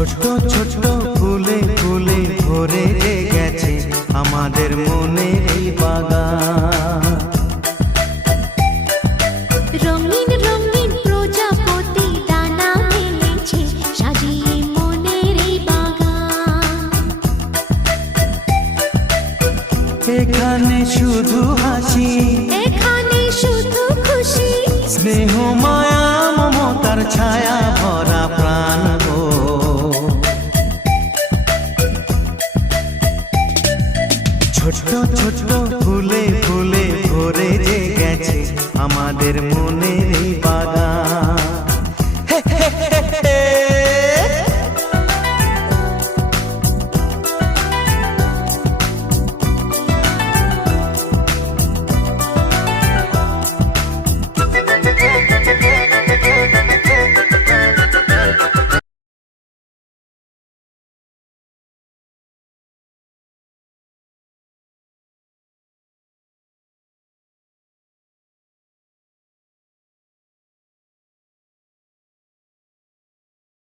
ছোট্ট ছোট্ট ফুলে ফুলে ভরে গেছে আমাদের মনের এই বাগান। রঙিন রঙিন প্রজাপতি ডানা মেলেছে সাজিয়ে মনের এই বাগান। এখানে শুধু হাসি